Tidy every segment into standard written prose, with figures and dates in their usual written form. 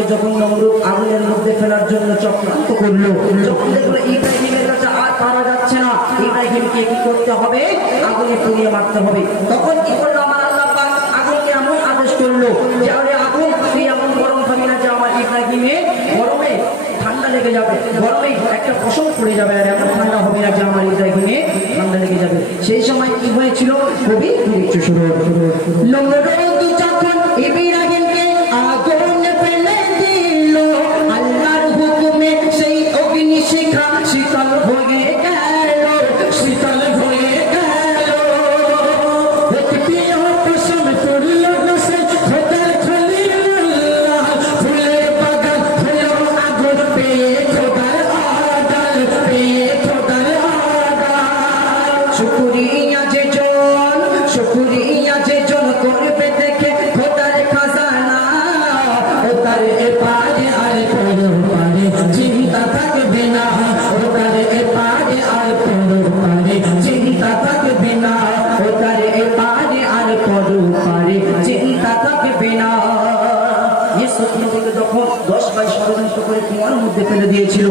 ইব্রাহিমকে যখন নমরুদ আগুনের মধ্যে ফেলার জন্য চক্রান্ত করলো, যখন দেখলো ইব্রাহিমের কাছে আর পারা যাচ্ছে না, ইব্রাহিমকে কি করতে হবে, আগুনে পুড়িয়ে মারতে হবে, তখন কি করলো আমার আল্লাহ পাক আগুনকে এমন আদেশ করলো যে আরে আগুন তুই এমন গরম খাবি না যে আমার ইব্রাহিমে গরমে ঠান্ডা লেগে যাবে, গরমে একটা ফসল পড়ে যাবে, আর এমন ঠান্ডা হবে না যে আমার ইব্রাহিমে ঠান্ডা লেগে যাবে। সেই সময় কি হয়েছিল, কবি একটু শুরু নমরুদ যখন ইব্রাহিমকে আগুনে ফেলে দিল, আল্লাহর হুকুমে সেই অগ্নি শিখা শীতল হয়ে গেল, শীতল হয়ে গেল। একটি অপশম পড়ল বসে খোদার খলিলুল্লাহ, ফুলের বাগান হলো আগুন পেয়ে খোদার আদাল, পেয়ে খোদার আদাল। শুকরিয়া যে জন, শুকরিয়া যে জন করবে দেখে খোদার খাজানা, ওটার এপারে আর পরপারে চিন্তা থাকবে না, ওটার এপারে আর পরপারে চিন্তা থাকবে না, ওটার এপারে আর পরপারে চিন্তা থাকবে না। ইউসুফ নবীকে যখন 10 ভাই ষড়যন্ত্র করে কুয়ার মধ্যে ফেলে দিয়েছিল,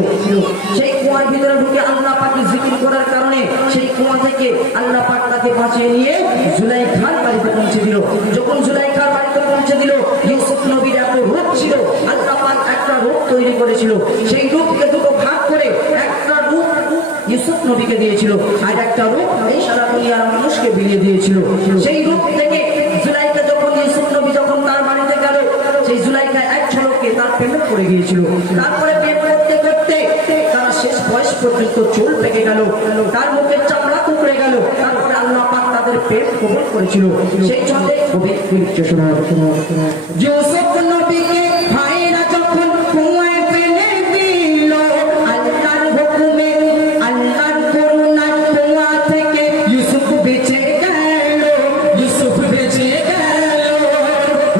সেই কুয়ার ভিতরে ঢুকে আল্লাহ পাকের জিকির করার কারণে সেই কুয়া থেকে আল্লাহ পাক তাকে বাঁচিয়ে নিয়ে জুলাইখার বাড়িতে পৌঁছে দিল। যখন জুলাইখার বাড়িতে পৌঁছে দিল, ইউসুফ নবীর এত রূপ ছিল, আল্লাহ পাক একটা রূপ তৈরি করেছিল, সেই রূপকে দুটো ভাগ করে একটা রূপ ইউসুফ নবীকে দিয়েছিল, আর একটা রূপ এই সারা দুনিয়ার মানুষকে বিলিয়ে দিয়েছিল। সেই রূপ থেকে জুলাইখা যখন ইউসুফ নবী যখন তার বাড়িতে গেল, সেই জুলাইখা এক ঝলকে তার প্রেমে পড়ে গিয়েছিল। তারপরে প্রেম করতে করতে তার শেষ বয়স পর্যন্ত চুল পেকে গেল, তার মুখের চামড়া টুকরে গেল, তারপরে আল্লাহ পাক তাদের প্রেম কবুল করেছিল। সেই জন্যে কবি ইউসুফ নবীকে ভাইরা যখন কুয়ায় ফেলে দিল, আল্লাহর হুকুমে আল্লাহর করুণায় কুয়া থেকে ইউসুফ বেঁচে গেল, ইউসুফ বেঁচে গেল।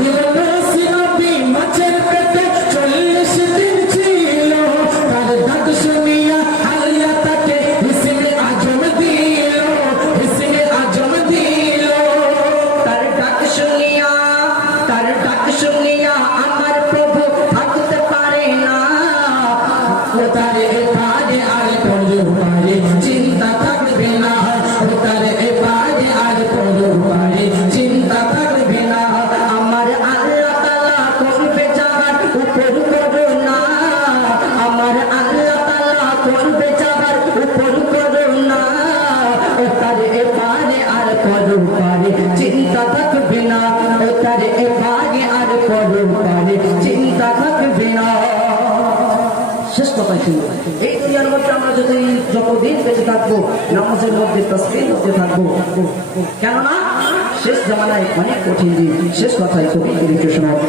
ইউনুস নবী মাছের পেটে 40 দিন ছিল, তার ডাক শুনিয়া আল্লাহ তাকে ইসমে আজম দিল, ইসমে আজম দিল। তার ডাক শুনিয়া, তার ডাক শুনিয়া আমার প্রভু থাকতে পারে না, ওটার এপারে আর পরপারে চিন্তা থাকবে না, ওটার এপারে আর পরপারে চিন্তা থাকবে না। আমার আল্লাহ তাআলা করবে যাবার উপর করুণা, আমার আল্লাহ তাআলা করবে যাবার উপর করুণা, ওটার এপারে আর পরপারে চিন্তা থাকবে না, ওটার এপারে আর পরপারে চিন্তা থাকবে না। শেষ কথা ছিল, এই দুনিয়ার মধ্যে আমরা যতদিন বেঁচে থাকবো নামাজের মধ্যে তাসবিহের মধ্যে থাকবো, কেননা শেষ জামানায় অনেক কঠিন দিন। শেষ কথায় কবি শোনাবো।